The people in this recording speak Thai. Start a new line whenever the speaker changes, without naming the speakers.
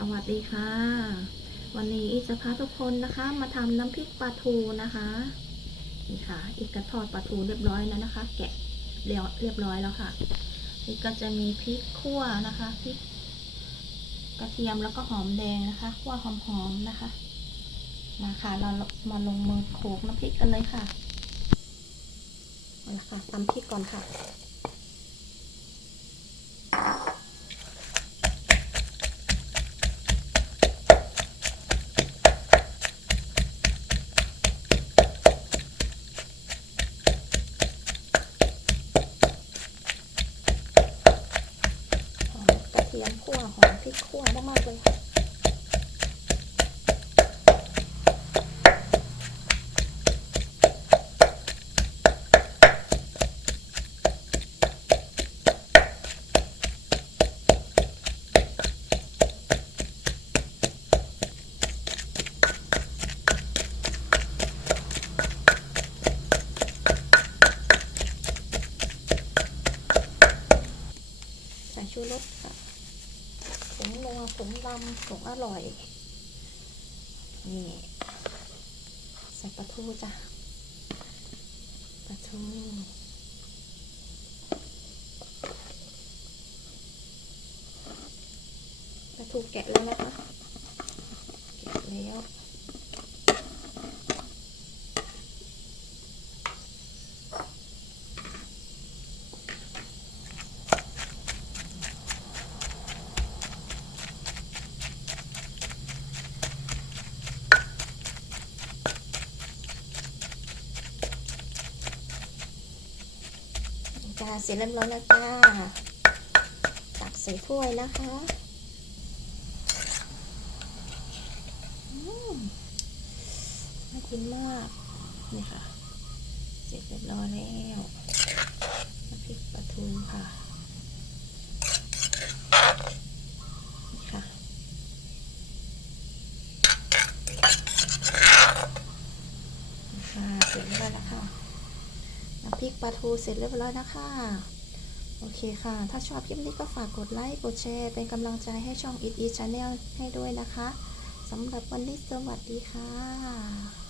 สวัสดีค่ะ วันนี้อีจะพาทุกคนนะคะ มาทำน้ำพริกปลาทูนะคะ นี่ค่ะ อีกกระทอดปลาทูเรียบร้อยแล้วนะคะ แกะเรียบเรียบร้อยแล้วค่ะอีกก็จะมีพริกขั่วนะคะพริกกระเทียมแล้วก็หอมแดงนะคะขั่วหอมๆนะคะมาค่ะเรามาลงมือโขลกน้ำพริกกันเลยค่ะเอาละค่ะตำพริกก่อนค่ะ หอมก รียมคั่วหอมพริกคั่วมากๆเลยค่ะชูรสค่ะ งนัวผงลำผงอร่อย นี่ใส่ปลาทูจ้ะปลาทูปลาทูแกะแล้วนะคะแกะแล้ว จ้าเสร็จเรียบร้อยแล้วจ้าตักใส่ถ้วยนะคะอืมน่ากินมาก นี่ค่ะ เสร็จเรียบร้อยแล้วน้ำพริกปลาทูค่ะ นี่ค่ะ นี่ค่ะ เสร็จเรียบร้อยแล้วค่ะ พริกปลาทูเสร็จเรียบร้อยนะคะ โอเคค่ะ ถ้าชอบคลิปนี้ก็ฝากกดไลค์ กดแชร์ เป็นกำลังใจให้ช่อง It Eat Channel ให้ด้วยนะคะ สำหรับวันนี้สวัสดีค่ะ